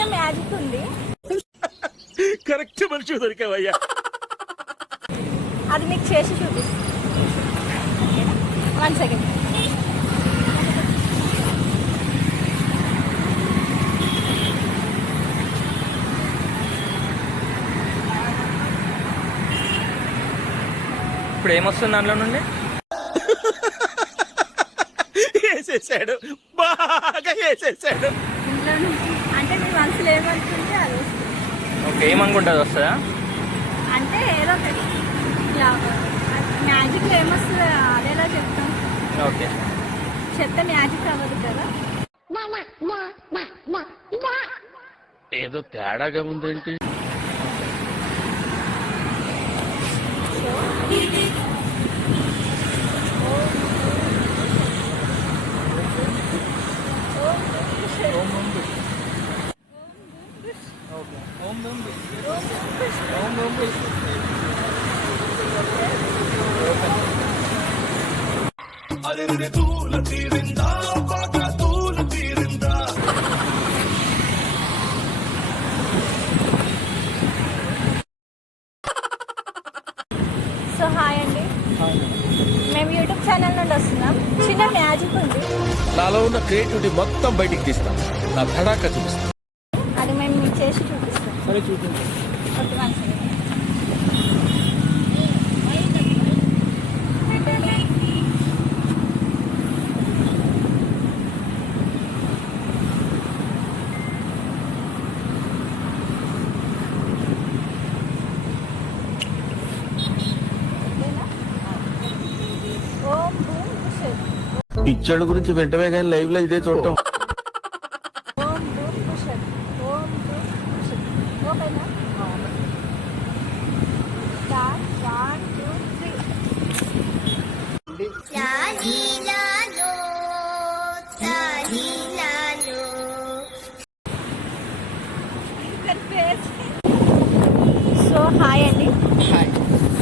చిన్న మ్యాజిక్ ఉంది. కరెక్ట్ మనిషి దొరికావయ్యా. అది మీకు చేసి చూపిస్తాను. 1 సెకండ్. ఇప్పుడు ఏమొస్తుంది దాంట్లో నుండి? వేసేసాడు, బాగా వేసేసాడు. ఇంట్లో నుంచి అంటే మీ మనసులో ఏమనుకుంటే అది వస్తుంది. ఓకే, ఏమనుకుంటుంది వస్తుందా? అంటే ఏదో ఒకటి ఇట్లా మ్యాజిక్లో ఏమొస్తుందో అదేలా చెప్తాం. ఓకే, చెప్తే మ్యాజిక్ అవ్వదు కదా. ఏదో తేడాగా ఉందేంటి? సో హాయ్ అండి, మేము యూట్యూబ్ ఛానల్ నుండి వస్తున్నాం. చిన్న మ్యాజిక్ ఉంది, నాలో ఉన్న క్రియేటివిటీ మొత్తం బయటికి తీస్తాం, నా తడాక చూపిస్తాం. అది మేము మీకు చేసి చూపిస్తాం. సరే చూపించు. Okay, 1 second. ఓం బూమ్ బుషెట్. పిచ్చోళ్ళ గురించి వెంటనే కానీ లైవ్ లో ఇదే చూడటం. ఓం బూమ్ బుషెట్. ఓం బూమ్ బుషెట్. ఓకేనా? స్టార్ట్. 1 2 3. సో హాయ్ అండి,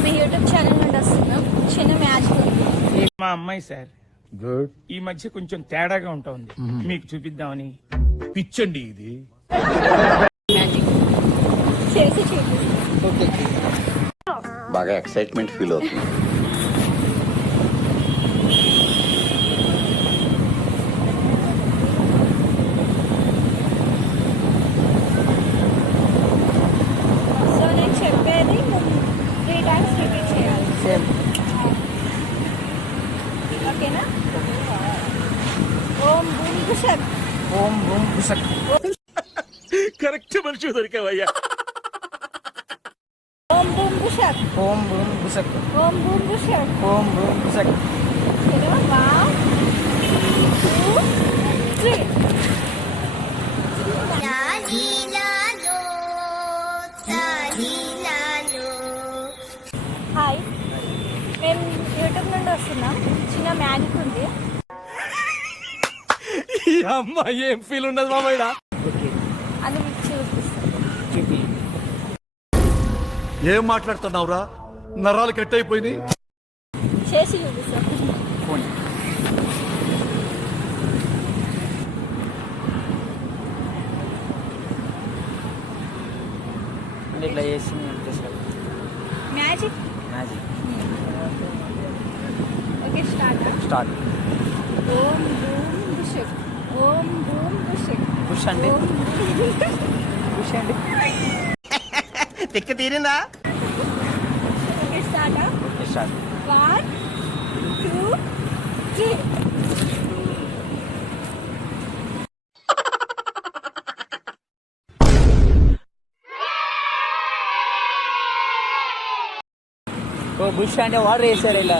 మీ యూట్యూబ్ ఛానల్ నుండి వస్తున్నాం. చిన్న మ్యాజిక్ ఉంది. మా అమ్మాయి సార్ గుడ్. ఈ మధ్య కొంచెం తేడాగా ఉంటుంది, మీకు చూపిద్దామని. పిచ్చండి ఇది. మ్యాజిక్ చేసి చూపిస్తాం. బాగా ఎక్సైట్మెంట్ ఫీల్ అవుతుంది. సో నేను చెప్పేది 3 టైమ్స్ రిపీట్ చేయాలి. ఓకేనా? ఓం బూమ్ బుషెట్. ఓం బూమ్ బుషక్. కరెక్ట్ మనిషి దొరికావయ్యా. ఓం బూమ్ బుషెట్. ఓం బూమ్ బుషక్. ఓం బూమ్ బుషెట్. ఓం బూమ్ బుషక్. 1 2 3. హాయ్, మేము యూట్యూబ్ నుండి వస్తున్నాం. చిన్న మ్యాజిక్ ఉంది, ఈ అమ్మాయి ఏం ఫీల్ ఉన్నది మామయ్య? అది మీకు చూపిస్తాం. ఏం మాట్లాడుతున్నావురా? నరాలు కట్ అయిపోయినాయి. చేసి చూపిస్తాం. ఇట్లా చేసి magic. Magic. Okay, start. Start. ఓం బూమ్ బుషెట్. ఓం బూమ్ బుషెట్. బుష్ అండి. ఓం బుష్ అండి. తిక్క తీరిందా? Okay, start. Okay, start. 1 2 3. ఓ బుష్ అంటే వాటర్ వేసారు ఇలా.